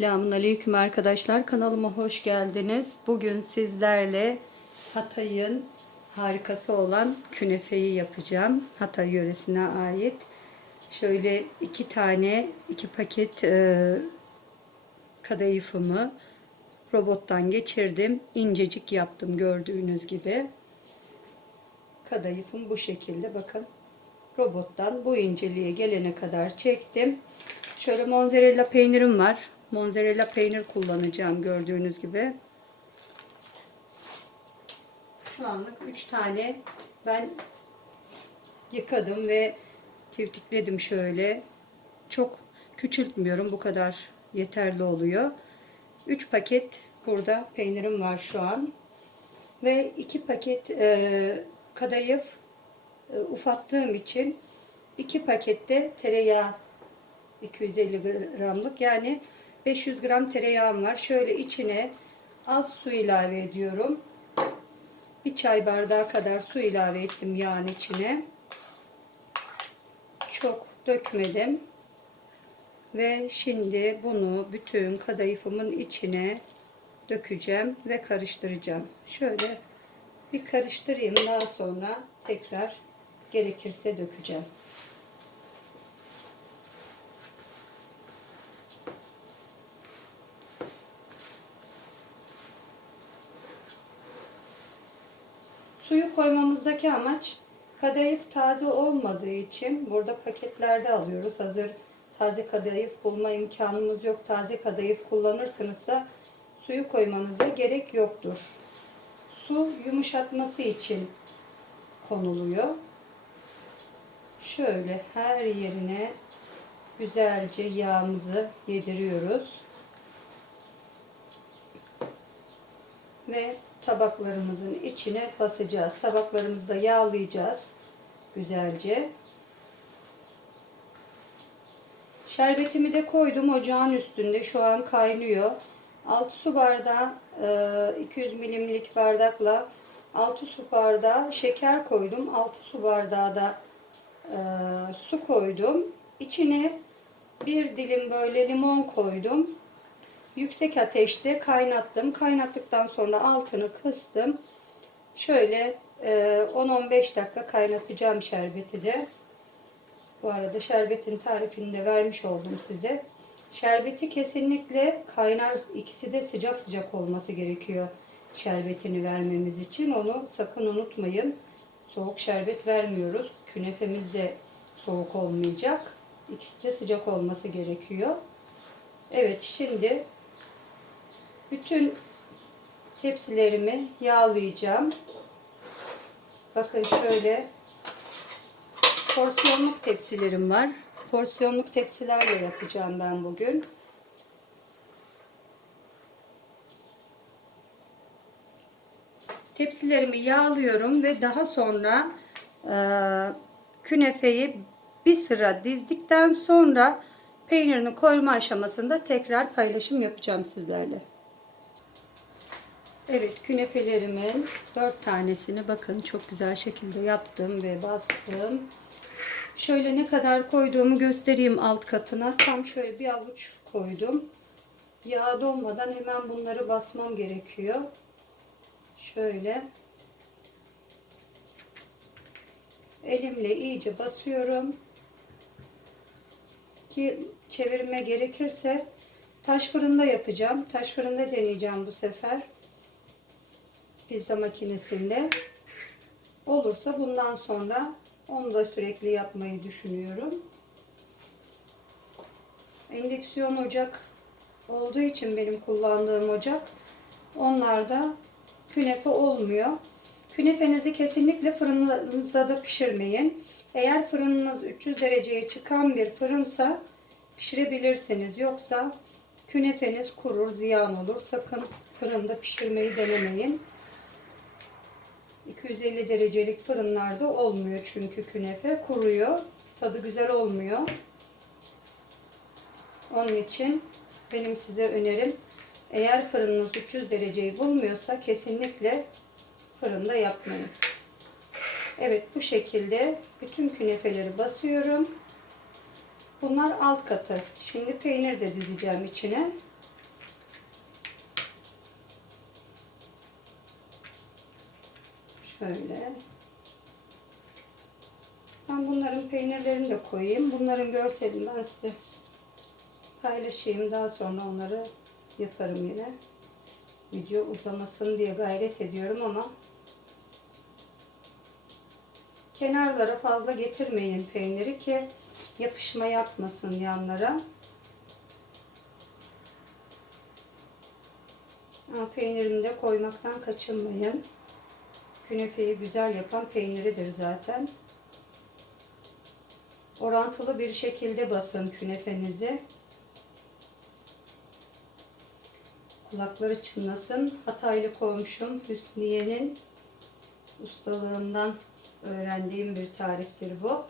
Selamun Aleyküm arkadaşlar. Kanalıma hoş geldiniz. Bugün sizlerle Hatay'ın harikası olan künefeyi yapacağım. Hatay yöresine ait. Şöyle iki tane, iki paket e, kadayıfımı robottan geçirdim. İncecik yaptım gördüğünüz gibi. Kadayıfım bu şekilde bakın. Robottan bu inceliğe gelene kadar çektim. Şöyle mozzarella peynirim var. Mozzarella peynir kullanacağım gördüğünüz gibi. Şu anlık 3 tane ben yıkadım ve tiftikledim şöyle. Çok küçültmüyorum. Bu kadar yeterli oluyor. 3 paket burada peynirim var şu an. Ve 2 paket e, kadayıf e, ufattığım için 2 pakette tereyağı 250 gramlık yani 500 gram tereyağım var. Şöyle içine az su ilave ediyorum. Bir çay bardağı kadar su ilave ettim yağın içine. Çok dökmedim. Ve şimdi bunu bütün kadayıfımın içine dökeceğim ve karıştıracağım. Şöyle bir karıştırayım daha sonra tekrar gerekirse dökeceğim. Suyu koymamızdaki amaç kadayıf taze olmadığı için burada paketlerde alıyoruz. Hazır taze kadayıf bulma imkanımız yok. Taze kadayıf kullanırsanızsa suyu koymanıza gerek yoktur. Su yumuşatması için konuluyor. Şöyle her yerine güzelce yağımızı yediriyoruz. Ve tabaklarımızın içine basacağız. Tabaklarımızı da yağlayacağız güzelce. Şerbetimi de koydum ocağın üstünde. Şu an kaynıyor. 6 su bardağı 200 milimlik bardakla 6 su bardağı şeker koydum. 6 su bardağı da e, su koydum. İçine bir dilim böyle limon koydum. Yüksek ateşte kaynattım. Kaynattıktan sonra altını kıstım. Şöyle e, 10-15 dakika kaynatacağım şerbeti de. Bu arada şerbetin tarifini de vermiş oldum size. Şerbeti kesinlikle kaynar ikisi de sıcak sıcak olması gerekiyor şerbetini vermemiz için. Onu sakın unutmayın. Soğuk şerbet vermiyoruz. Künefemiz de soğuk olmayacak. İkisi de sıcak olması gerekiyor. Evet şimdi bütün tepsilerimi yağlayacağım. Bakın şöyle porsiyonluk tepsilerim var. Porsiyonluk tepsilerle yapacağım ben bugün. Tepsilerimi yağlıyorum ve daha sonra e, künefeyi bir sıra dizdikten sonra peynirini koyma aşamasında tekrar paylaşım yapacağım sizlerle. Evet künefelerimin dört tanesini bakın çok güzel şekilde yaptım ve bastım. Şöyle ne kadar koyduğumu göstereyim alt katına. Tam şöyle bir avuç koydum. Yağ dolmadan hemen bunları basmam gerekiyor. Şöyle. Elimle iyice basıyorum. Ki çevirme gerekirse taş fırında yapacağım. Taş fırında deneyeceğim bu sefer. Pizza makinesinde. Olursa bundan sonra onu da sürekli yapmayı düşünüyorum. Endüksiyon ocak olduğu için benim kullandığım ocak onlarda künefe olmuyor. Künefenizi kesinlikle fırınınızda da pişirmeyin. Eğer fırınınız 300 dereceye çıkan bir fırınsa pişirebilirsiniz. Yoksa künefeniz kurur, ziyan olur. Sakın fırında pişirmeyi denemeyin. 250 derecelik fırınlarda olmuyor çünkü künefe kuruyor. Tadı güzel olmuyor. Onun için benim size önerim eğer fırınınız 300 dereceyi bulmuyorsa kesinlikle fırında yapmayın. Evet bu şekilde bütün künefeleri basıyorum. Bunlar alt katı. Şimdi peynir de dizeceğim içine. Şöyle. Ben bunların peynirlerini de koyayım. Bunların görselini ben size paylaşayım. Daha sonra onları yaparım yine. Video uzamasın diye gayret ediyorum ama kenarlara fazla getirmeyin peyniri ki yapışma yapmasın yanlara. Ama peynirini de koymaktan kaçınmayın. Künefeyi güzel yapan peyniridir zaten. Orantılı bir şekilde basın künefenizi. Kulakları çınlasın. Hataylı komşum Hüsniye'nin ustalığından öğrendiğim bir tariftir bu.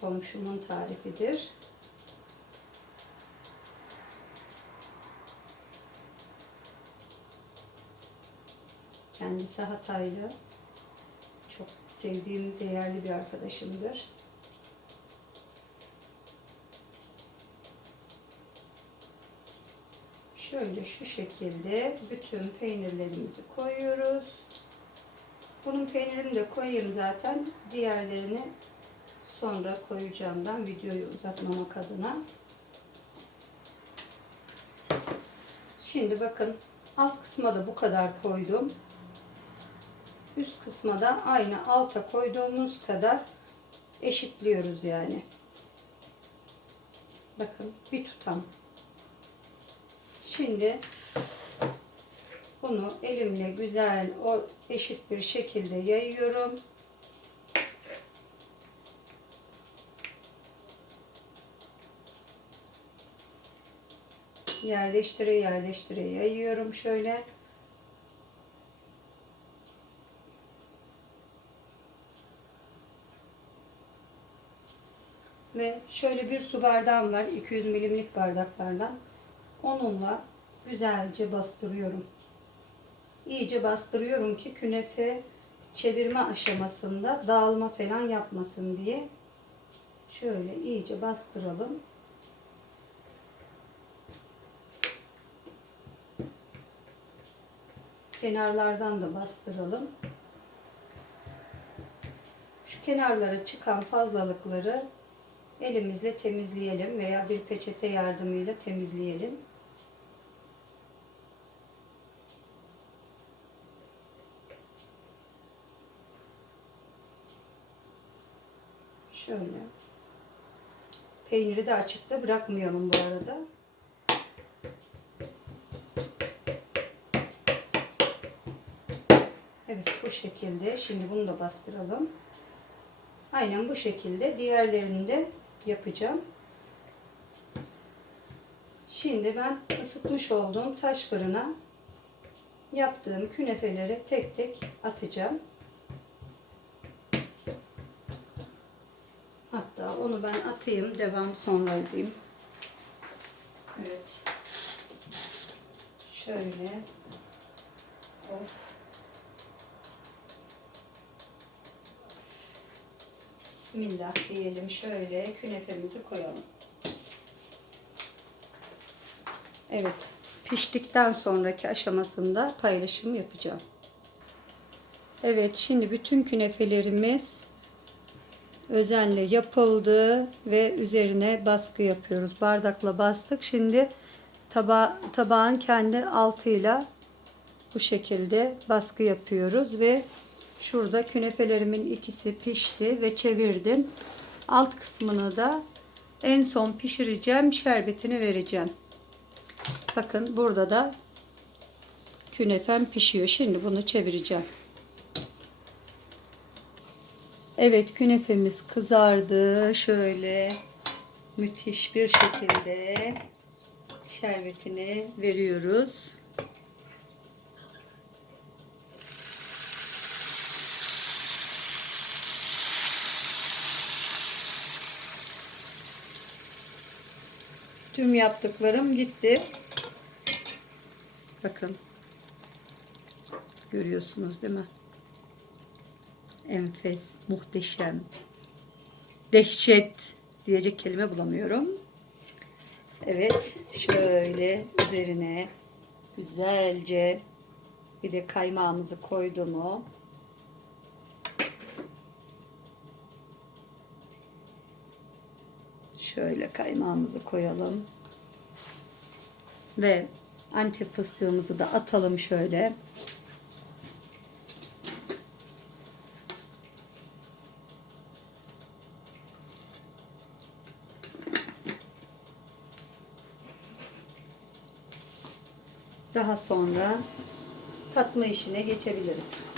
Komşumun tarifidir. Kendisi Hataylı. Çok sevdiğim, değerli bir arkadaşımdır. Şöyle şu şekilde bütün peynirlerimizi koyuyoruz. Bunun peynirini de koyayım zaten. Diğerlerini sonra koyacağım ben videoyu uzatmamak adına. Şimdi bakın alt kısma da bu kadar koydum. Üst kısma da aynı alta koyduğumuz kadar eşitliyoruz yani. Bakın bir tutam. Şimdi bunu elimle güzel o eşit bir şekilde yayıyorum. Yerleştire yerleştire yayıyorum şöyle. Ve şöyle bir su bardağım var. 200 milimlik bardaklardan. Onunla güzelce bastırıyorum. İyice bastırıyorum ki künefe çevirme aşamasında dağılma falan yapmasın diye. Şöyle iyice bastıralım. Kenarlardan da bastıralım. Şu kenarlara çıkan fazlalıkları elimizle temizleyelim veya bir peçete yardımıyla temizleyelim. Şöyle. Peyniri de açıkta bırakmayalım bu arada. Evet bu şekilde. Şimdi bunu da bastıralım. Aynen bu şekilde diğerlerini de yapacağım. Şimdi ben ısıtmış olduğum taş fırına yaptığım künefeleri tek tek atacağım. Hatta onu ben atayım, devam sonra edeyim. Evet. Şöyle. Of. Bismillah diyelim. Şöyle künefemizi koyalım. Evet. Piştikten sonraki aşamasında paylaşım yapacağım. Evet. Şimdi bütün künefelerimiz özenle yapıldı ve üzerine baskı yapıyoruz. Bardakla bastık. Şimdi taba tabağın kendi altıyla bu şekilde baskı yapıyoruz ve şurada künefelerimin ikisi pişti ve çevirdim. Alt kısmını da en son pişireceğim. Şerbetini vereceğim. Bakın burada da künefem pişiyor. Şimdi bunu çevireceğim. Evet künefemiz kızardı. Şöyle müthiş bir şekilde şerbetini veriyoruz. Tüm yaptıklarım gitti. Bakın. Görüyorsunuz değil mi? Enfes, muhteşem, dehşet diyecek kelime bulamıyorum. Evet, şöyle üzerine güzelce bir de kaymağımızı koydum o. Şöyle kaymağımızı koyalım. Ve antep fıstığımızı da atalım şöyle. Daha sonra tatma işine geçebiliriz.